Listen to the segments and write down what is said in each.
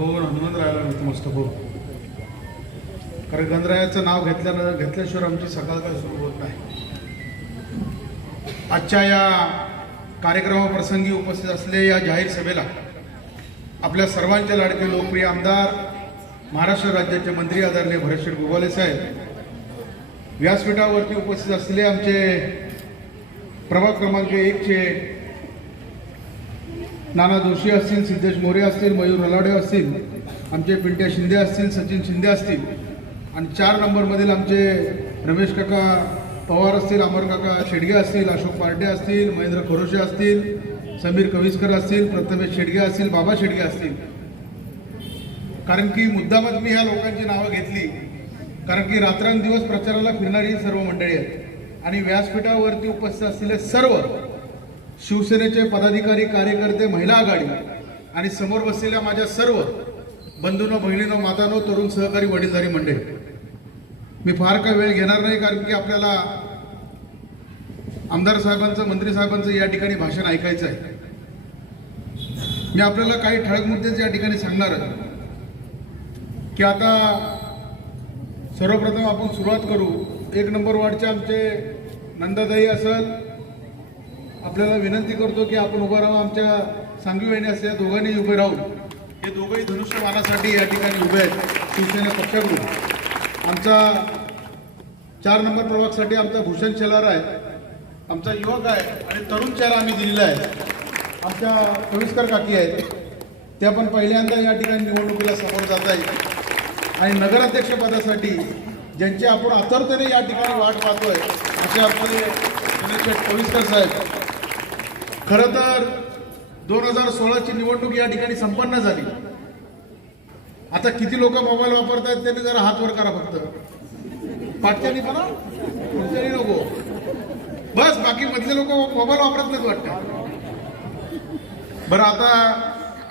होऊन हनुमंतरायाला मस्त हो, हो कारण गणरायाचं नाव घेतल्यानं घेतल्याशिवाय आमची सकाळ काय सुरू होत नाही. आजच्या या कार्यक्रमाप्रसंगी उपस्थित असलेल्या या जाहीर सभेला आपल्या सर्वांचे लाडके लोकप्रिय आमदार महाराष्ट्र राज्याचे मंत्री आदरणीय भरतशेठ गोवाले साहेब व्यासपीठावरती उपस्थित असलेले आमचे प्रभाग क्रमांक एकचे नाना जोशी असतील सिद्धेश मोरे असतील मयूर हलाडे असतील आमचे पिंट्या शिंदे असतील सचिन शिंदे असतील. आणि चार नंबरमधील आमचे रमेश काका पवार असतील अमर काका शेडगे असतील अशोक पार्टे असतील महेंद्र खरोशे असतील समीर कविस्कर असतील प्रथमेश शेडगे असतील बाबा शेडगे असतील. कारण की मुद्दामच मी ह्या लोकांची नावं घेतली. कारण की रात्रंदिवस प्रचाराला फिरणारी ही सर्व मंडळी आहेत. आणि व्यासपीठावरती उपस्थित असलेले सर्व शिवसेनेचे पदाधिकारी कार्यकर्ते महिला आघाडी आणि समोर बसलेल्या माझ्या सर्व बंधूंनो बहिणीनो मातानो तरुण सहकारी वडीलधारी मंडळी मी फार का वेळ घेणार नाही कारण की आपल्याला आमदार साहेबांचं मंत्री साहेबांचं या ठिकाणी भाषण ऐकायचं आहे. मी आपल्याला काही ठळक मुद्देच या ठिकाणी सांगणार आहे. की आता सर्वप्रथम आपण सुरुवात करू. एक नंबर वार्डचे आमचे नंदाताई असल आपल्याला विनंती करतो की आपण उभं राहू आमच्या सांगवी वहिनी असल्या दोघांनी उभे राहून हे दोघंही धनुष्यबाणासाठी या ठिकाणी उभे आहेत शिवसेना पक्षाकडून. आमचा चार नंबर प्रभागसाठी आमचा भूषण शेलार आहे आमचा युवक आहे आणि तरुण चेहरा आम्ही दिलेला आहे. आमच्या कविस्कर काकी आहेत त्या पण पहिल्यांदा या ठिकाणी निवडणुकीला समोर जात आहेत. आणि नगराध्यक्षपदासाठी ज्यांची आपण आतुरतेने या ठिकाणी वाट पाहतोय असे आपले गणेश कविस्कर साहेब खरं तर दोन हजार सोळाची निवडणूक या ठिकाणी संपन्न झाली. आता किती लोक मोबाईल वापरतात त्यांनी जरा हात वर करा फक्त. पाठच्यानी करा. पुढच्यानी नको. बस बाकी मधले लोक मोबाईल वापरत नाहीत वाटतं. बरं आता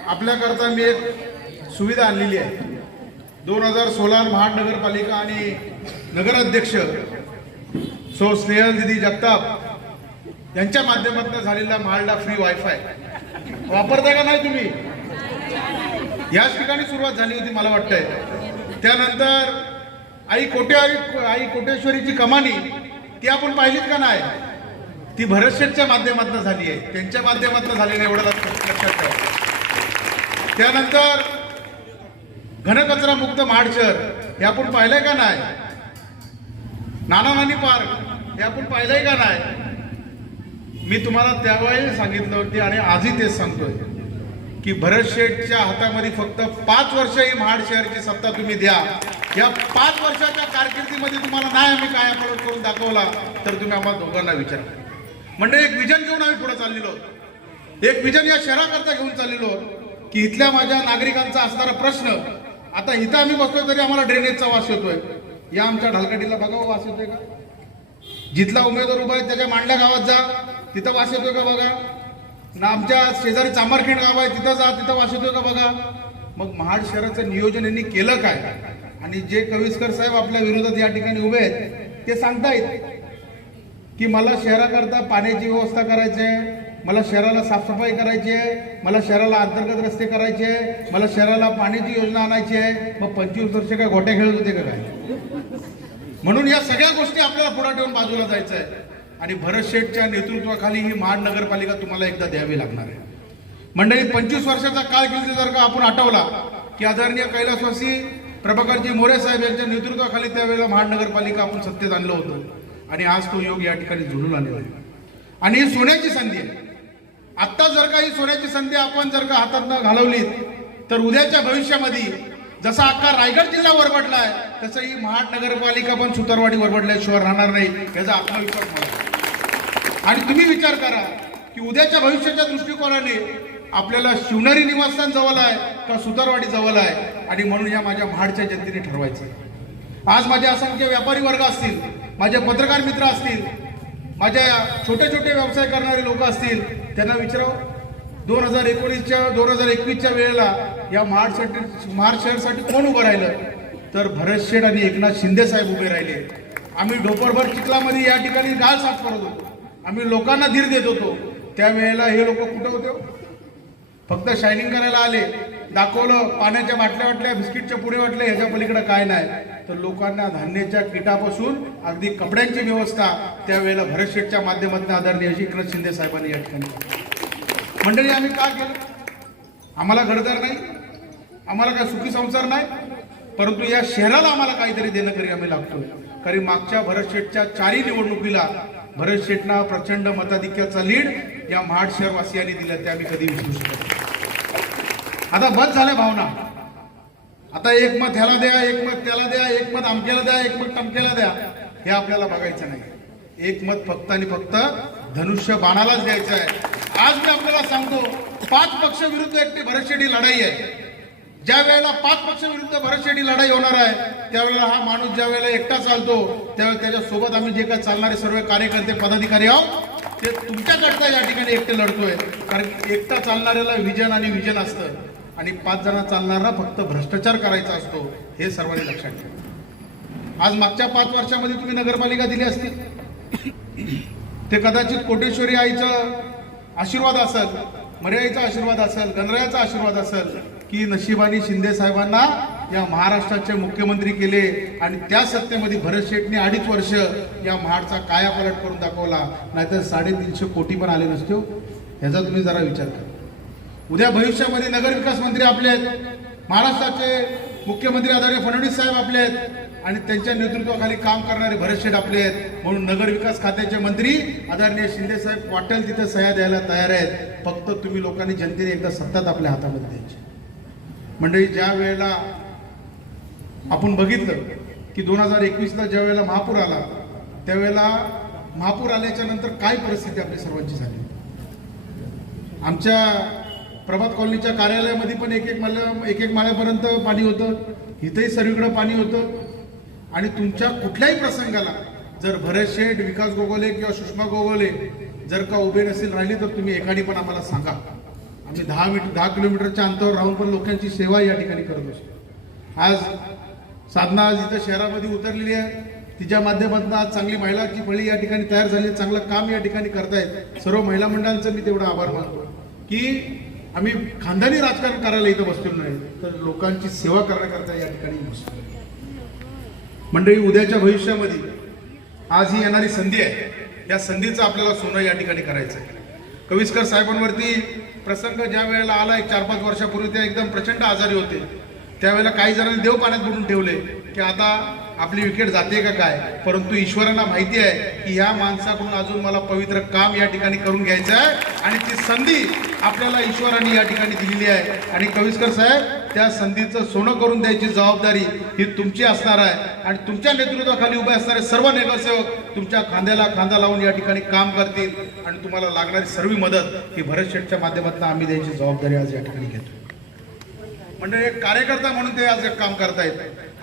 आपल्याकरता मी एक सुविधा आणलेली आहे. दोन हजार सोळा महानगरपालिका आणि नगराध्यक्ष सो स्नेहल दिदी जगताप यांच्या माध्यमातून झालेला महाडला फ्री वायफाय वापरताय का नाही तुम्ही? याच ठिकाणी सुरुवात झाली होती मला वाटतंय. त्यानंतर आई कोटे आई कोटेश्वरीची कमानी ती आपण पाहिलीत का नाही? ती भरतशेठच्या माध्यमातून झाली आहे. त्यांच्या माध्यमातून झाली नाही एवढं लक्षात ठेवा. त्यानंतर घनकचरा मुक्त महाड हे आपण पाहिलंय का नाही? नाना नानी पार्क हे आपण पाहिलंय का नाही? मी तुम्हाला त्यावेळी सांगितलं होती आणि आजही तेच सांगतोय की भरत शेठच्या हातामध्ये फक्त पाच वर्ष ही महाड शहरची सत्ता तुम्ही द्या. या पाच वर्षाच्या कारकिर्दीमध्ये तुम्हाला नाही आम्ही काय अपलोड करून दाखवला तर तुम्ही आम्हाला दोघांना विचारा. म्हणजे एक विजन घेऊन आम्ही पुढे चाललेलो आहोत. एक विजन या शहराकरता घेऊन चाललेलो आहोत की इथल्या माझ्या नागरिकांचा असणारा प्रश्न आता इथं आम्ही बसतोय तरी आम्हाला ड्रेनेजचा वास येतोय. या आमच्या ढालकाटीला बघा वास येतोय का? जिथला उमेदवार उभा आहे त्याच्या मांडल्या गावात जा. तिथं वास येतोय का बघा? ना आमच्या शेजारी चांबारखेड गाव आहे तिथं जा तिथं वास येतोय का बघा? मग महाड शहराचं नियोजन यांनी केलं काय? आणि जे कविस्कर साहेब आपल्या विरोधात या ठिकाणी उभे आहेत ते सांगतायत की मला शहराकरता पाण्याची व्यवस्था करायची आहे मला शहराला साफसफाई करायची आहे मला शहराला अंतर्गत रस्ते करायचे आहे मला शहराला पाण्याची योजना आणायची आहे. मग पंचवीस वर्ष काय गोट्या खेळत होते का काय? म्हणून या सगळ्या गोष्टी आपल्याला पुढे ठेवून बाजूला जायचं आहे. आणि भरत शेठच्या नेतृत्वाखाली ही महानगरपालिका तुम्हाला एकदा द्यावी लागणार आहे. मंडळी पंचवीस वर्षाचा काळ काळकिर्दी जर का आपण आठवला की आदरणीय कैलासवासी प्रभाकरजी मोरे साहेब यांच्या नेतृत्वाखाली त्यावेळेला महानगरपालिका आपण सत्तेत आणलं होतं. आणि आज तो योग या ठिकाणी झुलून आलेला आहे. आणि ही सोन्याची संधी आहे. आत्ता जर का ही सोन्याची संधी आपण जर का हातात घालवली तर उद्याच्या भविष्यामध्ये जसा अख्खा रायगड जिल्हा वरबडलाय तसं ही महानगरपालिका पण सुतारवाडी वरबडल्याशिवाय राहणार नाही याचा आत्मविश्वास मला आणि तुम्ही विचार करा की उद्याच्या भविष्याच्या दृष्टिकोनाने आपल्याला शिवनेरी निवासस्थान जवळ आहे का सुतारवाडी जवळ आहे? आणि म्हणून या माझ्या महाडच्या जनतेने ठरवायचं आहे. आज माझे असंख्य व्यापारी वर्ग असतील माझे पत्रकार मित्र असतील माझ्या छोटे छोटे व्यवसाय करणारे लोक असतील त्यांना विचारावं. दोन हजार एकोणीसच्या दोन हजार एकवीसच्या वेळेला या महाडसाठी महाड शहरसाठी कोण उभं राहिलं? तर भरत शेठ आणि एकनाथ शिंदे साहेब उभे राहिले. आम्ही डोपरभर चिखलामध्ये या ठिकाणी गाळ साफ करत होतो. आम्ही लोकांना धीर देत होतो. त्यावेळेला हे लोक कुठं होते हो? फक्त शायनिंग करायला आले दाखवलं पाण्याच्या बाटल्या वाटल्या बिस्किटच्या पुढे वाटले ह्याच्या पलीकडे काय नाही. तर लोकांना धान्याच्या किटापासून अगदी कपड्यांची व्यवस्था त्यावेळेला भरतशेटच्या माध्यमातून आदरणीय अशी एकनाथ शिंदे साहेबांनी या ठिकाणी मंडळी आम्ही का केलं? आम्हाला घरदार नाही. आम्हाला काय सुखी संसार नाही. परंतु या शहराला आम्हाला काहीतरी देणं करी आम्ही लागतोय. कारण मागच्या भरतशेटच्या चारही निवडणुकीला भरत शेठना प्रचंड मताधिक्याचा लीड या महाड शहरवासियांनी दिला ते आम्ही कधी विसरू शकत नाही. आता बंद झाल्या भावना. आता एक मत ह्याला द्या एक मत त्याला द्या एक मत आमक्याला द्या एक मत टमक्याला द्या. हे आपल्याला बघायचं नाही. एक मत फक्त आणि फक्त धनुष्य बाणालाच द्यायचं आहे. आज मी आपल्याला सांगतो पाच पक्ष विरुद्ध एकटी भरतशेठी लढाई आहे. ज्या वेळेला पाच पक्ष विरुद्ध भरतशेठी लढाई होणार आहे त्यावेळेला हा माणूस ज्या वेळेला एकटा चालतो त्यावेळेला त्याच्यासोबत आम्ही जे काय चालणारे सर्व कार्यकर्ते पदाधिकारी आहोत ते तुमच्याकडचा या ठिकाणी एकटे लढतोय. कारण एकटा चालणाऱ्याला विजन आणि विजन असतं. आणि पाच जण चालणारा फक्त भ्रष्टाचार करायचा असतो हे सर्वांनी लक्षात ठेवा. आज मागच्या पाच वर्षामध्ये तुम्ही नगरपालिका दिली असती ते कदाचित कोटेश्वरी आईचं आशीर्वाद असेल मर्याईचा आशीर्वाद असेल गणरायाचा आशीर्वाद असेल की नशिबानी शिंदे साहेबांना या महाराष्ट्राचे मुख्यमंत्री केले आणि त्या सत्तेमध्ये भरत शेठने अडीच वर्ष या महाडचा कायापालट करून दाखवला. नाहीतर साडेतीनशे कोटी पण आले नसते हो. ह्याचा तुम्ही जरा विचार करा. उद्या भविष्यामध्ये नगरविकास मंत्री आपले आहेत. महाराष्ट्राचे मुख्यमंत्री आदरणीय फडणवीस साहेब आपले आहेत. आणि त्यांच्या नेतृत्वाखाली काम करणारे भरत शेठ आपले आहेत. म्हणून नगरविकास खात्याचे मंत्री आदरणीय शिंदे साहेब वाटेल तिथे सह्या द्यायला तयार आहेत. फक्त तुम्ही लोकांनी जनतेने एकदा सत्तात आपल्या हातामध्ये द्यायची. मंडळी ज्या वेळेला आपण बघितलं की दोन हजार एकवीसला ज्या वेळेला महापूर आला त्यावेळेला महापूर आल्याच्यानंतर काय परिस्थिती आपली सर्वांची झाली? आमच्या प्रभात कॉलनीच्या कार्यालयामध्ये पण एक एक माळ्या एक एक माळ्यापर्यंत पाणी होतं. इथंही सर्वीकडं पाणी होतं. आणि तुमच्या कुठल्याही प्रसंगाला जर भरत शेठ विकास गोगोले किंवा सुषमा गोगोले जर का उभे नसेल राहिले तर तुम्ही एखादी पण आम्हाला सांगा. आम्ही दहा मीटर दहा किलोमीटरच्या अंतरावर राहून पण लोकांची सेवा या ठिकाणी करत असतो आज साधना आज इथं शहरामध्ये उतरलेली आहे. तिच्या माध्यमातून आज चांगली महिलाची फळी या ठिकाणी तयार झाली चांगलं काम या ठिकाणी करतायत. सर्व महिला मंडळांचं मी तेवढा आभार मानतो. की आम्ही खानदानी राजकारण करायला इथं बसलेलो नाही तर लोकांची सेवा करण्याकरता या ठिकाणी बसतो मंडळी उद्याच्या भविष्यामध्ये आज ही येणारी संधी आहे. या संधीचं आपल्याला सोनं या ठिकाणी करायचं आहे कविस्कर साहेबांवरती प्रसंग ज्या वेळेला आला एक चार पाच वर्षापूर्वी ते एकदम प्रचंड आजारी होते. त्यावेळेला काही जणांनी देव पाण्यात बुडून ठेवले की आता आपली विकेट जाते का काय? परंतु ईश्वरांना माहिती आहे की ह्या माणसाकडून अजून मला पवित्र काम या ठिकाणी करून घ्यायचं आहे आणि ती संधी आपल्याला ईश्वरांनी या ठिकाणी दिलेली आहे. आणि कविस्कर साहेब त्या संधीचं सोनं करून द्यायची जबाबदारी ही तुमची असणार आहे. आणि तुमच्या नेतृत्वाखाली उभे असणारे सर्व नगरसेवक तुमच्या खांद्याला खांदा लावून या ठिकाणी काम करतील. आणि तुम्हाला लागणारी सर्व मदत ही भरत शेठच्या माध्यमातून आम्ही द्यायची जबाबदारी आज या ठिकाणी घेतो म्हणजे एक कार्यकर्ता म्हणून ते आज एक काम करतायत.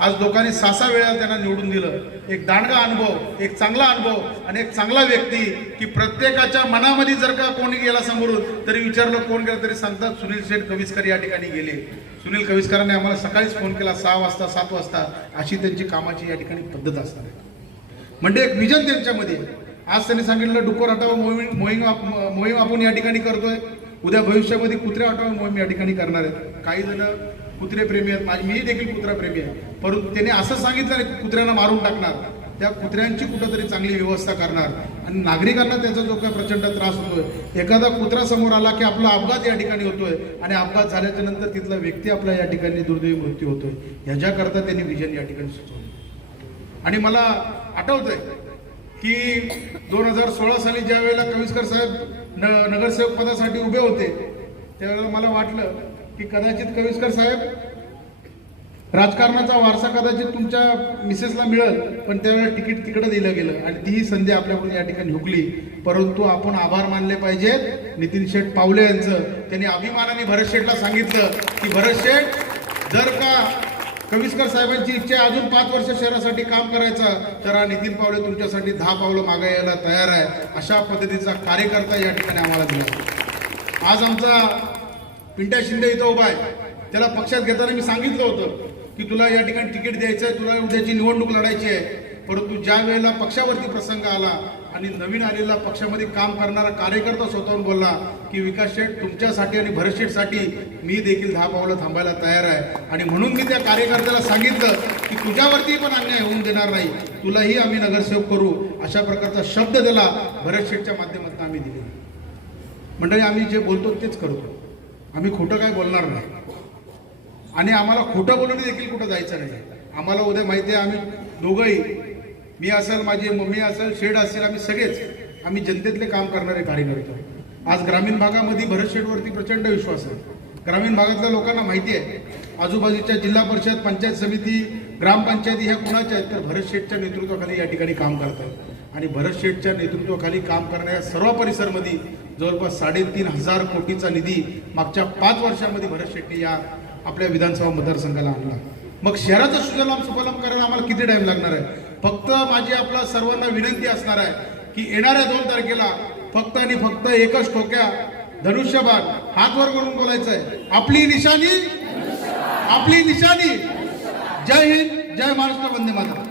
आज लोकांनी सहासा वेळा त्यांना निवडून दिलं. एक दांडगा अनुभव एक चांगला अनुभव आणि एक चांगला व्यक्ती की प्रत्येकाच्या मनामध्ये जर का कोणी गेला समोरून तरी विचारलं कोण गेलं तरी सांगतात सुनील शेठ कविस्कर या ठिकाणी गेले. सुनील कविस्करांनी आम्हाला सकाळीच फोन केला सहा वाजता सात वाजता. अशी त्यांची कामाची या ठिकाणी पद्धत असणार आहे. म्हणजे एक विजन त्यांच्यामध्ये. आज त्यांनी सांगितलं डुकोर हटाव मोहीम मोहीम आप- मोहीम आपण या ठिकाणी करतोय. उद्या भविष्यामध्ये कुत्रे हटाव मोहीम या ठिकाणी करणार आहेत. काही जण कुत्रेप्रेमी आहेत. माझी मी देखील कुत्राप्रेमी आहे. परंतु त्याने असं सांगितलं नाही की कुत्र्यांना मारून टाकणार. त्या कुत्र्यांची कुठंतरी चांगली व्यवस्था करणार. आणि नागरिकांना त्याचा जो काय प्रचंड त्रास होतोय एखादा कुत्रा समोर आला की आपला अपघात या ठिकाणी होतोय आणि अपघात झाल्याच्यानंतर तिथला व्यक्ती आपला या ठिकाणी दुर्दैवी मृत्यू होतोय. ह्याच्याकरता त्यांनी विजन या ठिकाणी सुचवलं. आणि मला आठवतंय की दोन हजार सोळा साली ज्या वेळेला कविस्कर साहेब न नगरसेवक पदासाठी उभे होते त्यावेळेला मला वाटलं की कदाचित कविस्कर साहेब राजकारणाचा वारसा कदाचित तुमच्या मिसेसला मिळत पण त्यावेळेला तिकीट तिकडे दिलं गेलं आणि तीही संधी आपल्याकडून या ठिकाणी हुकली. परंतु आपण आभार मानले पाहिजेत. नितीन शेठ पावले यांचं त्यांनी अभिमानाने भरत शेठला सांगितलं की भरत शेठ जर का कविस्कर साहेबांची इच्छा अजून पाच वर्ष शहरासाठी काम करायचं तर हा नितीन पावले तुमच्यासाठी दहा पावलं मागे यायला तयार आहे. अशा पद्धतीचा कार्यकर्ता या ठिकाणी आम्हाला दिला. आज आमचा पिंट्या शिंदे इथं उभा आहे. त्याला पक्षात घेताना मी सांगितलं होतं की तुला या ठिकाणी तिकीट द्यायचं आहे तुला उद्याची निवडणूक लढायची आहे. परंतु ज्या वेळेला पक्षावरती प्रसंग आला आणि नवीन आलेला पक्षामध्ये काम करणारा कार्यकर्ता स्वतःहून बोलला की विकास शेठ तुमच्यासाठी आणि भरत शेठसाठी मी देखील दहा पावलं थांबायला तयार आहे. आणि म्हणून मी त्या कार्यकर्त्याला सांगितलं की तुझ्यावरती पण अन्याय होऊन देणार नाही. तुलाही आम्ही नगरसेवक करू. अशा प्रकारचा शब्द त्याला भरत शेठच्या माध्यमातून आम्ही दिले मंडळी आम्ही जे बोलतो तेच करतो. आम्ही खोटं काय बोलणार नाही. आणि आम्हाला खोटं बोलून देखील कुठं जायचं नाही. आम्हाला उद्या माहिती आहे आम्ही दोघंही मी असेल माझी मम्मी असेल शेड असेल आम्ही सगळेच आम्ही जनतेतले काम करणारे कार्यकर्ते. आज ग्रामीण भागामध्ये भरत शेडवरती प्रचंड विश्वास आहे. ग्रामीण भागातल्या लोकांना माहिती आहे आजूबाजूच्या जिल्हा परिषद पंचायत समिती ग्रामपंचायती ह्या कुणाच्या आहेत? तर भरत शेठच्या नेतृत्वाखाली या ठिकाणी काम करतात. आणि भरत शेठच्या नेतृत्वाखाली काम करणाऱ्या सर्व परिसरमध्ये जवळपास साडेतीन हजार कोटीचा निधी मागच्या पाच वर्षामध्ये भरत शेट्टी या आपल्या विधानसभा मतदारसंघाला आणला. मग शहराचा सुजलाम सुफलाम करायला आम्हाला किती टाइम लागणार आहे? फक्त माझी आपला सर्वांना विनंती असणार आहे की येणाऱ्या दोन तारखेला फक्त आणि फक्त एकच ठोक्या धनुष्यबाण हात वर करून बोलायचं आहे आपली निशाणी? आपली निशाणी? जय हिंद जय महाराष्ट्र वंदे माता